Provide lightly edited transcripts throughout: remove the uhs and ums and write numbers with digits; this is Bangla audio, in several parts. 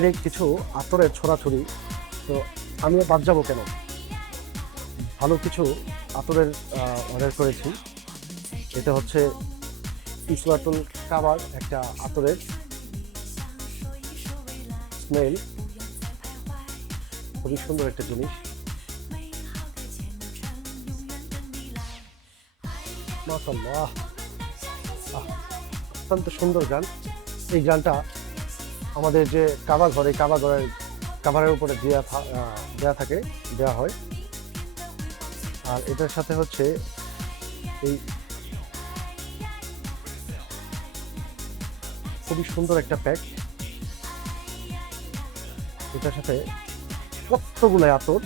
ডাইরেক্ট কিছু আতরের ছড়াছড়ি, তো আমি বাদ যাবো কেন? ভালো কিছু আতরের অর্ডার করেছি। এটা হচ্ছে ইসলাতুল কাবার একটা আতরের স্মেল, খুবই সুন্দর একটা জিনিস। মাশাআল্লাহ, অত্যন্ত সুন্দর গান। এই গানটা আমাদের যে কাবা ঘরে কাভারের উপরে দেয়া থাকে, দেওয়া হয়। আর এটার সাথে হচ্ছে এই খুবই সুন্দর একটা প্যাক। এটার সাথে কতগুলো আতর,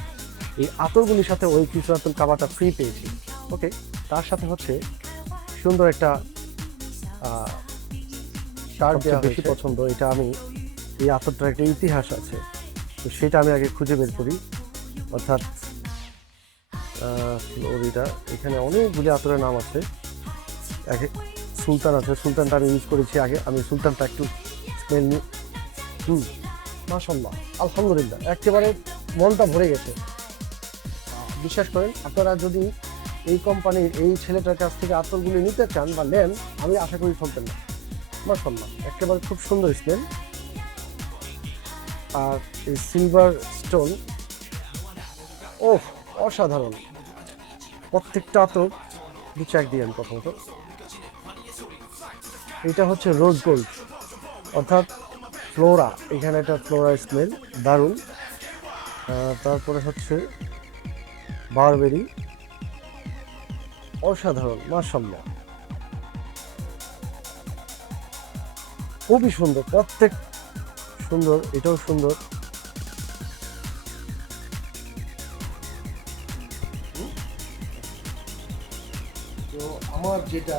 এই আতরগুলির সাথে ওই কিসরাতুল কাবাটা ফ্রি পেয়েছি। ওকে, তার সাথে হচ্ছে সুন্দর একটা শার্ট দেওয়া বেশি পছন্দ। এটা আমি এই আতরটার একটা ইতিহাস আছে, তো সেটা আমি আগে খুঁজে বের করি। অর্থাৎ ফ্লোরিডা, এখানে অনেকগুলি আতরের নাম আছে। আগে সুলতান আছে, সুলতানটা আমি ইউজ করেছি আগে। আমি সুলতানটা একটু স্মেল নিই। মাশাআল্লাহ, আলহামদুলিল্লাহ, একেবারে মনটা ভরে গেছে। বিশ্বাস করেন, আপনারা যদি এই কোম্পানির এই ছেলেটার কাছ থেকে আতরগুলি নিতে চান বা নেন, আমি আশা করি ঠকবেন না। মাশাআল্লাহ, একেবারে খুব সুন্দর স্মেল। আর এই সিলভার স্টোন, ওহ অসাধারণ। প্রত্যেকটা আতর দু চেক দিয়েন। প্রথমত এটা হচ্ছে রোজ গোল্ড, অর্থাৎ ফ্লোরা। এখানে একটা ফ্লোরা স্মেল দারুণ। তারপরে হচ্ছে বারবেরি, অসাধারণ। মাশাআল্লাহ, খুবই সুন্দর, প্রত্যেক সুন্দর। এটাও সুন্দর। তো আমার যেটা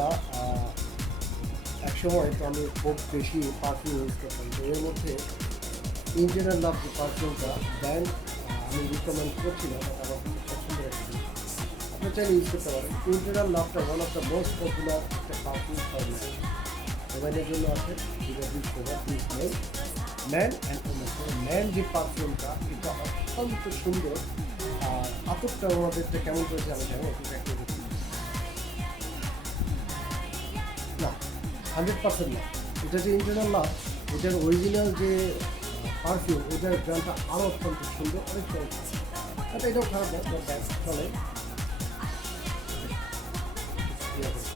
একসময় তো আমি খুব বেশি পারফিউম ইউজ করতাম, তো এর মধ্যে ইন্টেরিয়র লাভ যে পারফিউমটা ব্র্যান্ড আমি রিকমেন্ড করছিলাম, আমার খুব পছন্দের একটা জিনিস। আপনি চাইলে ইউজ করতে পারেন। ইন্টেরিয়র লাভটা one of the most popular একটা পারফিউম ফর ম্যান। মোবাইলের জন্য আছে, যেটা ইউজ করবেন smell man and women. Man যে পারফিউমটা, এটা অত্যন্ত সুন্দর। আর আতরটা আমাদেরটা কেমন করেছে আমি জানি, একটু দেখতে দেখি না, 100% না। এটা যে ইন্টারনাল লাভ, এটার অরিজিনাল যে পারফিউম, এটার ব্র্যান্ডটা আরও অত্যন্ত সুন্দর, অনেক চলে। এটাও খারাপ না, চলে।